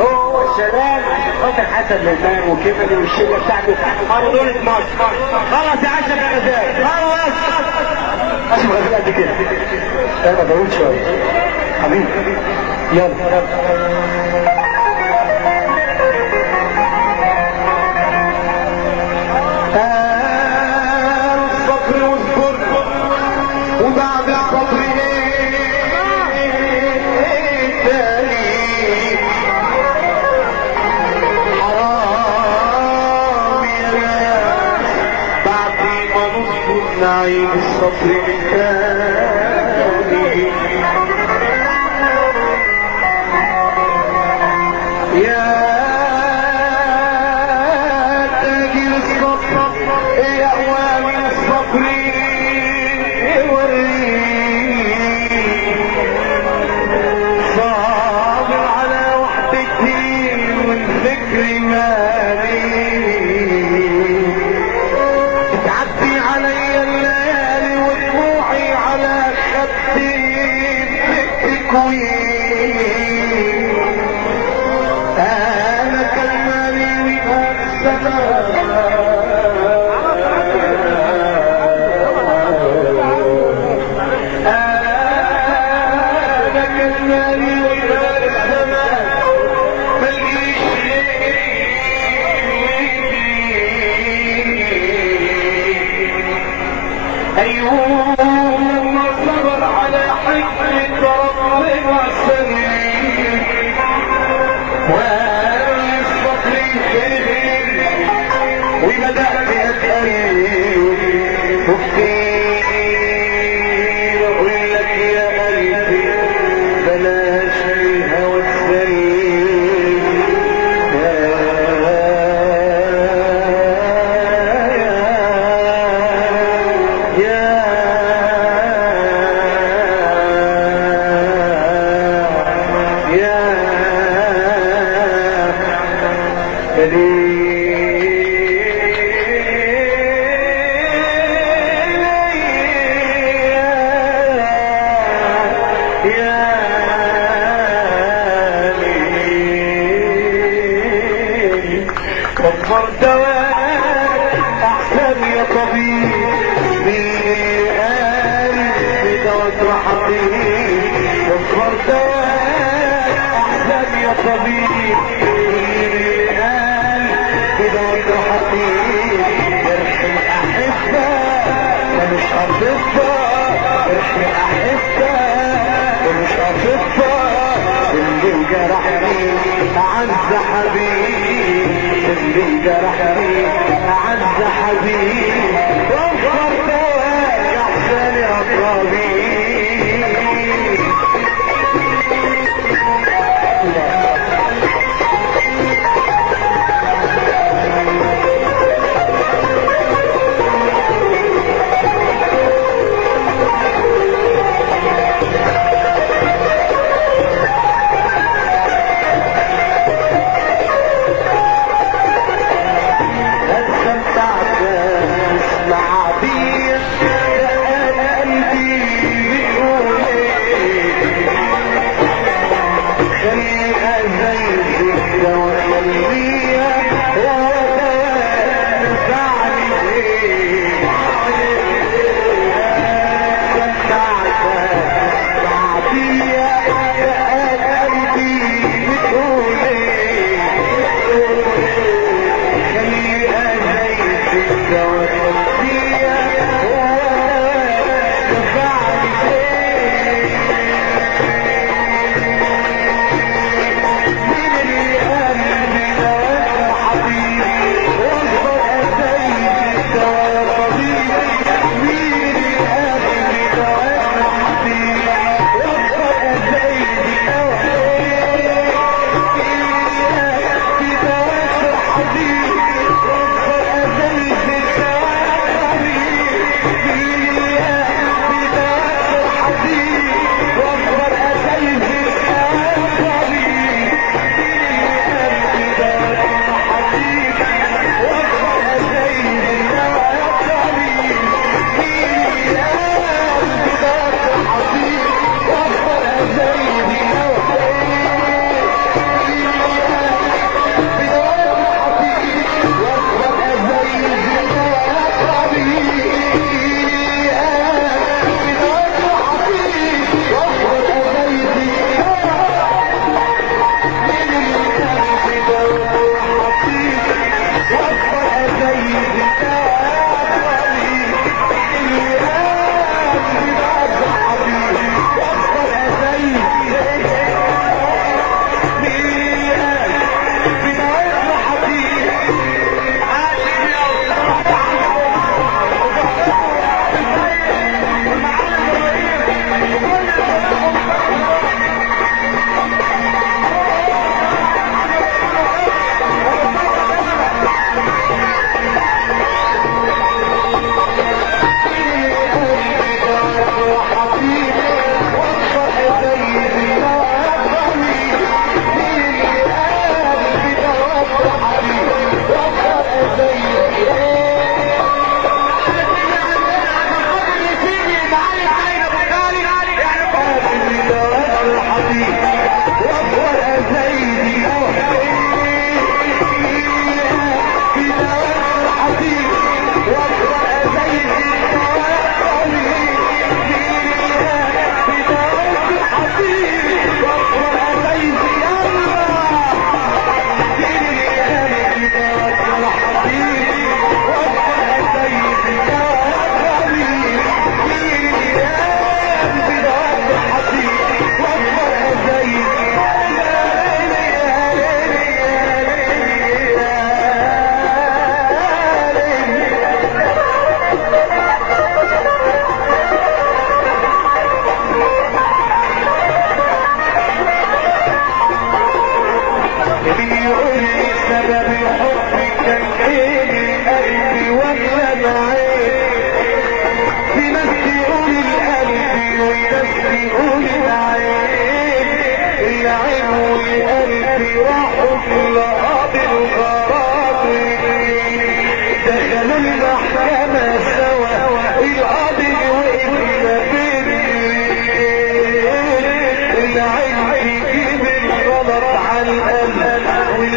هو الشباب خاطر حسن لبنان وكمل والشله بتاعته قالوا دول 12. خلص يا عشرة يا غزال خلص. اشرف غزال قد كده. انا بقول شويه حبيبي يلا. الصبر والصبر وبعد الصبر نعيم الصبر من تاني. يا تاجر الصبر يا أوامر الصبر وريني صابر على وحدتي والفكر مالي تعدي علي الليالي ودموعي على خدي بتكوي. انا كالمالي والسماء انا كالمالي والسماء ملقيش أيوم صبر على حكمة ربنا سليم والصبر كريم وبدأت أتقريب وكتير أقول لك يا قلبي بلاش الهوى السليم. وفر دواء احسن يا طبيب مين قال بدوت راحتي. وفر دواء احسن يا طبيب مين قال بدوت راحتي. جرح الاحبه ملوش اطباء جرح الاحبه ملوش اطباء اللي جرحني اعز حبيب اللي جرحني اعز حبيب. وفر دواء يا حسين يا طبيب.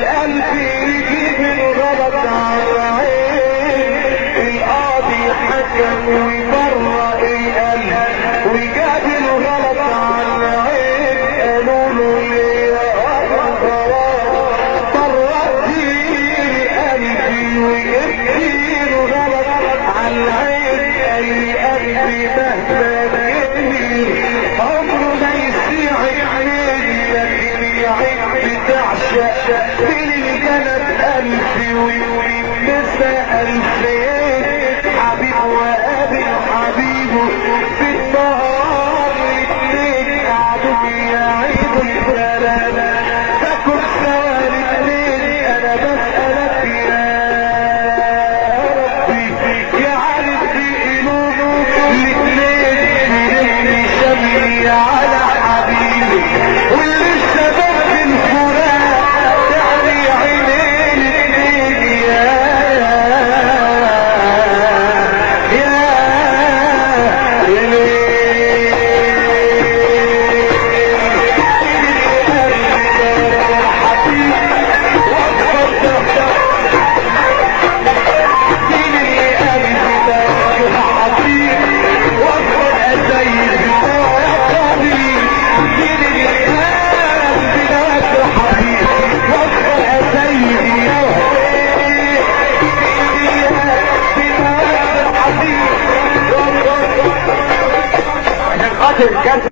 القلب يجيب الغلط على العين، القاضي حكم ويبرأ القلب وجاب الغلط على العين، قالوا له ليه يا غلط برأتي قلبي وجبتي الغلط على العين، قلبي مهما جميل عمره ما يسيع عيني، لكن يعيب بتعشق من الجنب قلبي ويلمسها ألفين حبيب وقابل حبيبه في النهار الاتنين قعدوا يعيدوا الكلام تاكل سوا الاتنين. انا بسألك يا ربي يا عارف في قلوبه الاتنين اللي شملي على حبيبي واللي الشباب بالفراق يعني عينين الاتنين يا عشان خاطر